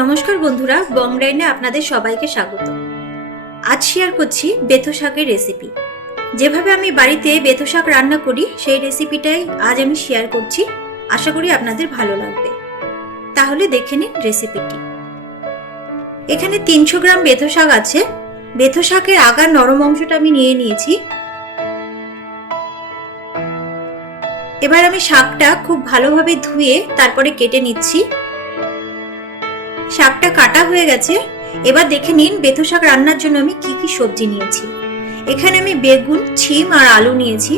নমস্কার বন্ধুরা, বং ডাইনে আপনাদের সবাইকে স্বাগত। আজ শেয়ার করছি বেথো শাকের রেসিপি। যেভাবে আমি বাড়িতে বেথো শাক রান্না করি সেই রেসিপিটাই আজ আমি শেয়ার করছি। আশা করি আপনাদের ভালো লাগবে। তাহলে দেখে নিন রেসিপিটি। এখানে 300 গ্রাম বেথো শাক আছে। বেথো শাকের আগার নরম অংশটা আমি নিয়ে নিয়েছি। এবার আমি শাকটা খুব ভালোভাবে ধুয়ে তারপরে কেটে নিচ্ছি। শাকটা কাটা হয়ে গেছে। এবার দেখে নিন বেথো শাক রান্নার জন্য আমি কি কি সবজি নিয়েছি। এখানে আমি বেগুন, ছিম আর আলু নিয়েছি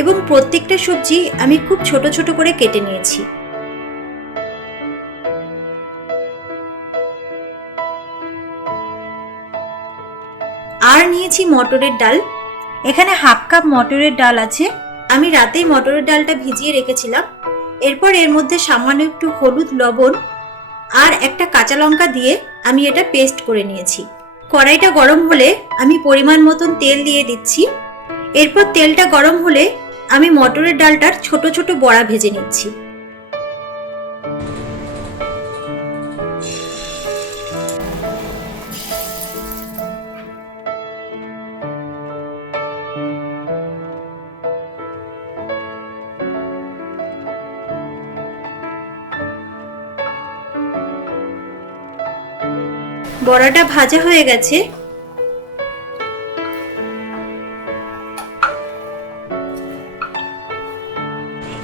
এবং প্রত্যেকটা সবজি আমি খুব ছোট ছোট করে কেটে নিয়েছি। আর নিয়েছি মটরের ডাল। এখানে হাফ কাপ মটরের ডাল আছে। আমি রাতেই মটরের ডালটা ভিজিয়ে রেখেছিলাম। এরপর এর মধ্যে সামান্য একটু হলুদ, লবণ আর একটা কাঁচা লঙ্কা দিয়ে আমি এটা পেস্ট করে নিয়েছি। কড়াইটা গরম হলে আমি পরিমাণ মতন তেল দিয়ে দিচ্ছি। এরপর তেলটা গরম হলে আমি মটরের ডালটার ছোট ছোট বড়া ভেজে নিচ্ছি। বড়াটা ভাজা হয়ে গেছে।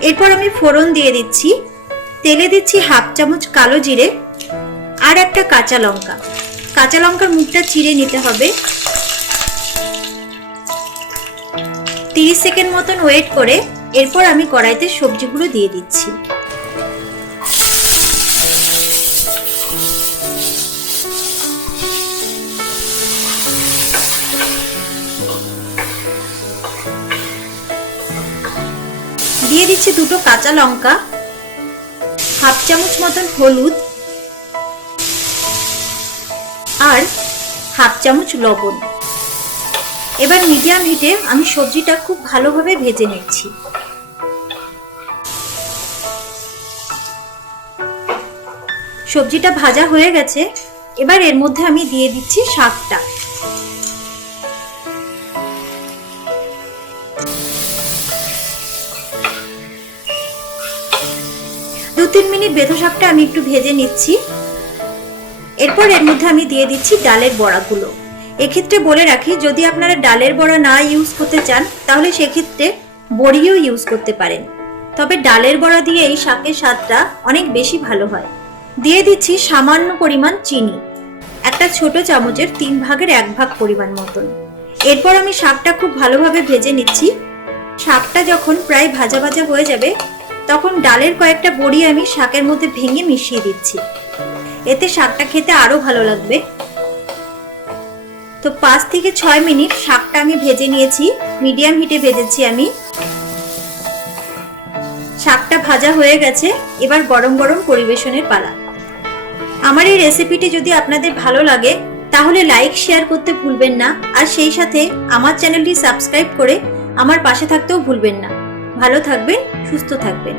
এরপর আমি ফোড়ন দিয়ে দিচ্ছি। তেলে দিচ্ছি হাফ চামচ কালো জিরে আর একটা কাঁচা লঙ্কা। কাঁচা লঙ্কার মুখটা চিড়ে নিতে হবে। 30 সেকেন্ড মতন ওয়েট করে এরপর আমি কড়াইতে সবজিগুলো দিয়ে দিচ্ছি। দিয়ে দিচ্ছি দুটো কাঁচা লঙ্কা, হাফ চামচ মতন হলুদ আর হাফ চামচ লবণ। এবার মিডিয়াম হিটে আমি সবজিটা খুব ভালোভাবে ভেজে নিচ্ছি। সবজিটা ভাজা হয়ে গেছে। এবার এর মধ্যে আমি দিয়ে দিচ্ছি শাকটা। দু-তিন মিনিট বেথো শাকটা আমি একটু ভেজে নিচ্ছি। এরপর এর মধ্যে আমি দিয়ে দিচ্ছি ডালের বড়াগুলো। এক্ষেত্রে বলে রাখি, যদি আপনারা ডালের বড়া না ইউজ করতে চান তাহলে সেক্ষেত্রে বড়িও ইউজ করতে পারেন। তবে ডালের বড়া দিয়ে এই শাকের স্বাদটা অনেক বেশি ভালো হয়। দিয়ে দিচ্ছি সামান্য পরিমাণ চিনি, একটা ছোট চামচের 3 ভাগের 1 ভাগ পরিমাণ মতন। এরপর আমি শাকটা খুব ভালোভাবে ভেজে নিচ্ছি। শাকটা যখন প্রায় ভাজা ভাজা হয়ে যাবে তখন ডালের কয়েকটা বড়ি আমি শাকের মধ্যে ভেঙে মিশিয়ে দিচ্ছি। এতে শাকটা খেতে আরো ভালো লাগবে। তো 5 থেকে 6 মিনিট শাকটা আমি ভেজে নিয়েছি। মিডিয়াম হিটে ভেজেছি আমি। শাকটা ভাজা হয়ে গেছে। এবার গরম গরম পরিবেশনের পালা। আমার এই রেসিপিটি যদি আপনাদের ভালো লাগে তাহলে লাইক, শেয়ার করতে ভুলবেন না। আর সেই সাথে আমার চ্যানেলটি সাবস্ক্রাইব করে আমার পাশে থাকতেও ভুলবেন না। ভালো থাকবেন, সুস্থ থাকবেন।